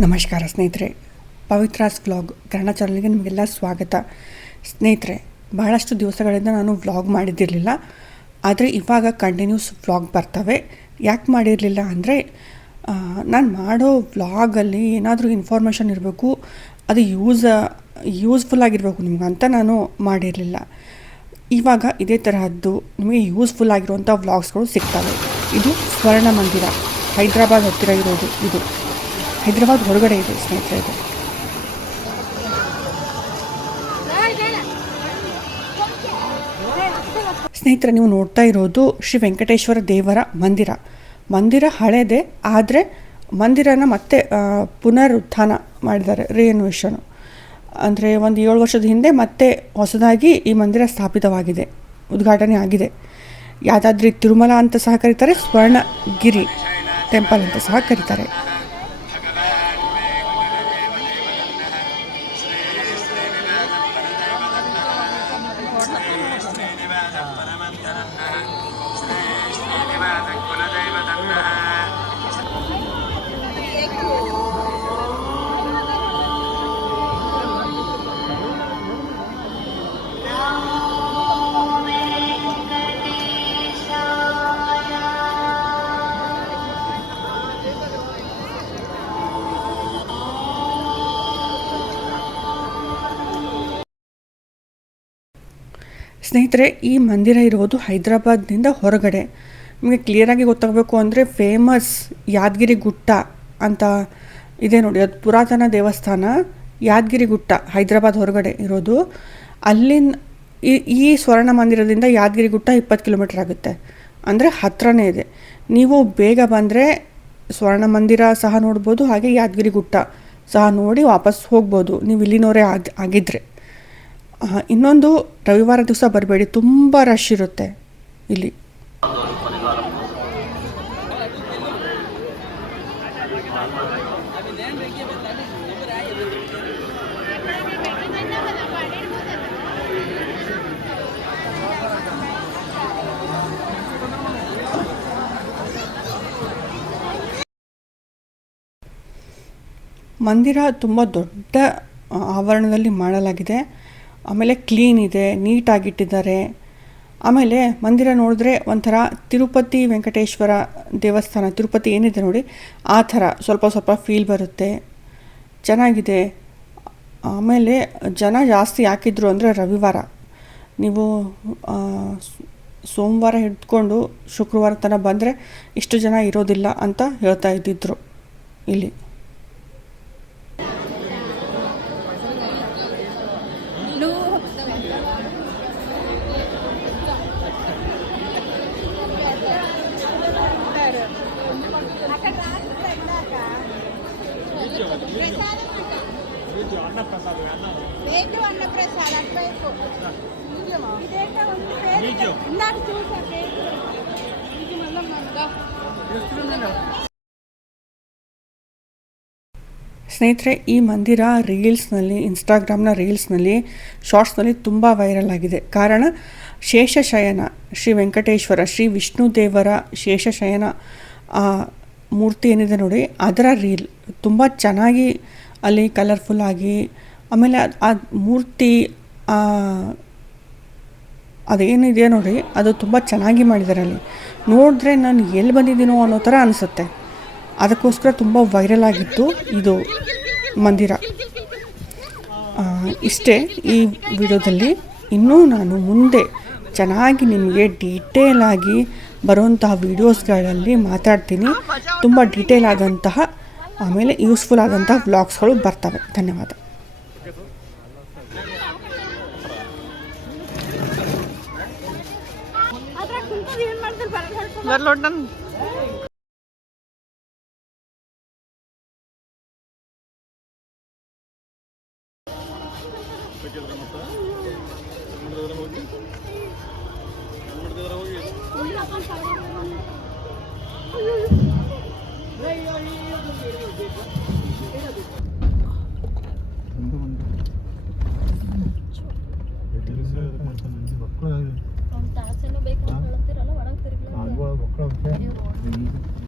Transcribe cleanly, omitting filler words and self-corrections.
ನಮಸ್ಕಾರ ಸ್ನೇಹಿತರೆ, ಪವಿತ್ರಾಸ್ ವ್ಲಾಗ್ ಕನ್ನಡ ಚಾನಲ್ಗೆ ನಿಮಗೆಲ್ಲ ಸ್ವಾಗತ. ಸ್ನೇಹಿತರೆ, ಬಹಳಷ್ಟು ದಿವಸಗಳಿಂದ ನಾನು ವ್ಲಾಗ್ ಮಾಡಿದ್ದಿರಲಿಲ್ಲ, ಆದರೆ ಇವಾಗ ಕಂಟಿನ್ಯೂಸ್ ವ್ಲಾಗ್ ಬರ್ತವೆ. ಯಾಕೆ ಮಾಡಿರಲಿಲ್ಲ ಅಂದರೆ, ನಾನು ಮಾಡೋ ವ್ಲಾಗಲ್ಲಿ ಏನಾದರೂ ಇನ್ಫಾರ್ಮೇಷನ್ ಇರಬೇಕು, ಅದು ಯೂಸ್ಫುಲ್ ಆಗಿರಬೇಕು ನಿಮ್ಗಂತ ನಾನು ಮಾಡಿರಲಿಲ್ಲ. ಇವಾಗ ಇದೇ ತರಹದ್ದು ನಿಮಗೆ ಯೂಸ್ಫುಲ್ ಆಗಿರುವಂಥ ವ್ಲಾಗ್ಸ್ಗಳು ಸಿಗ್ತವೆ. ಇದು ಸ್ವರ್ಣ ಮಂದಿರ, ಹೈದರಾಬಾದ್ ಹತ್ತಿರ ಇರೋದು. ಇದು ಹೈದರಾಬಾದ್ ಹೊರಗಡೆ ಇದೆ ಸ್ನೇಹಿತರೆ. ಇದು ಸ್ನೇಹಿತರೆ, ನೀವು ನೋಡ್ತಾ ಇರೋದು ಶ್ರೀ ವೆಂಕಟೇಶ್ವರ ದೇವರ ಮಂದಿರ ಹಳೆಯದೇ, ಆದರೆ ಮಂದಿರನ ಮತ್ತೆ ಪುನರುತ್ಥಾನ ಮಾಡಿದ್ದಾರೆ, ರಿಯನ್ವೇಷನು. ಅಂದರೆ ಒಂದು 7 ವರ್ಷದ ಹಿಂದೆ ಮತ್ತೆ ಹೊಸದಾಗಿ ಈ ಮಂದಿರ ಸ್ಥಾಪಿತವಾಗಿದೆ, ಉದ್ಘಾಟನೆ ಆಗಿದೆ. ಯಾದಾದ್ರಿ ತಿರುಮಲ ಅಂತ ಸಹ ಕರೀತಾರೆ, ಸ್ವರ್ಣಗಿರಿ ಟೆಂಪಲ್ ಅಂತ ಸಹ ಕರೀತಾರೆ. ಸ್ನೇಹಿತರೆ, ಈ ಮಂದಿರ ಇರೋದು ಹೈದರಾಬಾದ್ನಿಂದ ಹೊರಗಡೆ. ನಿಮಗೆ ಕ್ಲಿಯರಾಗಿ ಗೊತ್ತಾಗಬೇಕು ಅಂದರೆ, ಫೇಮಸ್ ಯಾದಗಿರಿ ಗುಟ್ಟ ಅಂತ ಇದೆ ನೋಡಿ, ಅದು ಪುರಾತನ ದೇವಸ್ಥಾನ. ಯಾದಗಿರಿ ಗುಟ್ಟ ಹೈದರಾಬಾದ್ ಹೊರಗಡೆ ಇರೋದು. ಅಲ್ಲಿನ ಈ ಸ್ವರ್ಣ ಮಂದಿರದಿಂದ ಯಾದಗಿರಿ ಗುಟ್ಟ 20 ಕಿಲೋಮೀಟರ್ ಆಗುತ್ತೆ, ಅಂದರೆ ಹತ್ರನೇ ಇದೆ. ನೀವು ಬೇಗ ಬಂದರೆ ಸ್ವರ್ಣ ಮಂದಿರ ಸಹ ನೋಡ್ಬೋದು, ಹಾಗೆ ಯಾದಗಿರಿ ಗುಟ್ಟ ಸಹ ನೋಡಿ ವಾಪಸ್ ಹೋಗ್ಬೋದು, ನೀವು ಇಲ್ಲಿನವರೇ ಆಗಿದ್ದರೆ. ಇನ್ನೊಂದು, ರವಿವಾರ ದಿವಸ ಬರಬೇಡಿ, ತುಂಬ ರಶ್ ಇರುತ್ತೆ ಇಲ್ಲಿ. ಮಂದಿರ ತುಂಬ ದೊಡ್ಡ ಆವರಣದಲ್ಲಿ ಮಾಡಲಾಗಿದೆ. ಆಮೇಲೆ ಕ್ಲೀನ್ ಇದೆ, ನೀಟಾಗಿಟ್ಟಿದ್ದಾರೆ. ಆಮೇಲೆ ಮಂದಿರ ನೋಡಿದ್ರೆ ಒಂಥರ ತಿರುಪತಿ ವೆಂಕಟೇಶ್ವರ ದೇವಸ್ಥಾನ, ತಿರುಪತಿ ಏನಿದೆ ನೋಡಿ, ಆ ಥರ ಸ್ವಲ್ಪ ಫೀಲ್ ಬರುತ್ತೆ, ಚೆನ್ನಾಗಿದೆ. ಆಮೇಲೆ ಜನ ಜಾಸ್ತಿ ಯಾಕಿದ್ರು ಅಂದರೆ, ರವಿವಾರ ನೀವು ಸೋಮವಾರ ಹಿಡ್ಕೊಂಡು ಶುಕ್ರವಾರ ತನಕ ಬಂದರೆ ಇಷ್ಟು ಜನ ಇರೋದಿಲ್ಲ ಅಂತ ಹೇಳ್ತಾ ಇದ್ದಿದ್ರು ಇಲ್ಲಿ. ಸ್ನೇಹಿತರೆ, ಈ ಮಂದಿರ ಇನ್ಸ್ಟಾಗ್ರಾಮ್ನ ರೀಲ್ಸ್ನಲ್ಲಿ, ಶಾರ್ಟ್ಸ್ನಲ್ಲಿ ತುಂಬ ವೈರಲ್ ಆಗಿದೆ. ಕಾರಣ, ಶೇಷಶಯನ ಶ್ರೀ ವೆಂಕಟೇಶ್ವರ, ಶ್ರೀ ವಿಷ್ಣು ದೇವರ ಶೇಷಶಯನ ಮೂರ್ತಿ ಏನಿದೆ ನೋಡಿ, ಅದರ ರೀಲ್ ತುಂಬ ಚೆನ್ನಾಗಿ ಅಲ್ಲಿ ಕಲರ್ಫುಲ್ಲಾಗಿ, ಆಮೇಲೆ ಆ ಮೂರ್ತಿ ಅದೇನಿದೆಯೋ ನೋಡಿ, ಅದು ತುಂಬ ಚೆನ್ನಾಗಿ ಮಾಡಿದ್ದಾರೆ. ಅಲ್ಲಿ ನೋಡಿದ್ರೆ ನಾನು ಎಲ್ಲಿ ಬಂದಿದ್ದೀನೋ ಅನ್ನೋ ಥರ ಅನಿಸುತ್ತೆ. ಅದಕ್ಕೋಸ್ಕರ ತುಂಬ ವೈರಲ್ ಆಗಿತ್ತು ಇದು ಮಂದಿರ. ಇಷ್ಟೇ ಈ ವಿಡಿಯೋದಲ್ಲಿ. ಇನ್ನೂ ನಾನು ಮುಂದೆ ಚೆನ್ನಾಗಿ ನಿಮಗೆ ಡೀಟೇಲ್ ಆಗಿ ಬರುವಂತಹ ವೀಡಿಯೋಸ್ಗಳಲ್ಲಿ ಮಾತಾಡ್ತೀನಿ. ತುಂಬ ಡೀಟೇಲ್ ಆದಂತಹ ಆಮೇಲೆ ಯೂಸ್ಫುಲ್ ಆದಂತಹ ವ್ಲಾಗ್ಸ್ಗಳು ಬರ್ತವೆ. ಧನ್ಯವಾದ. ಹೋಗಿ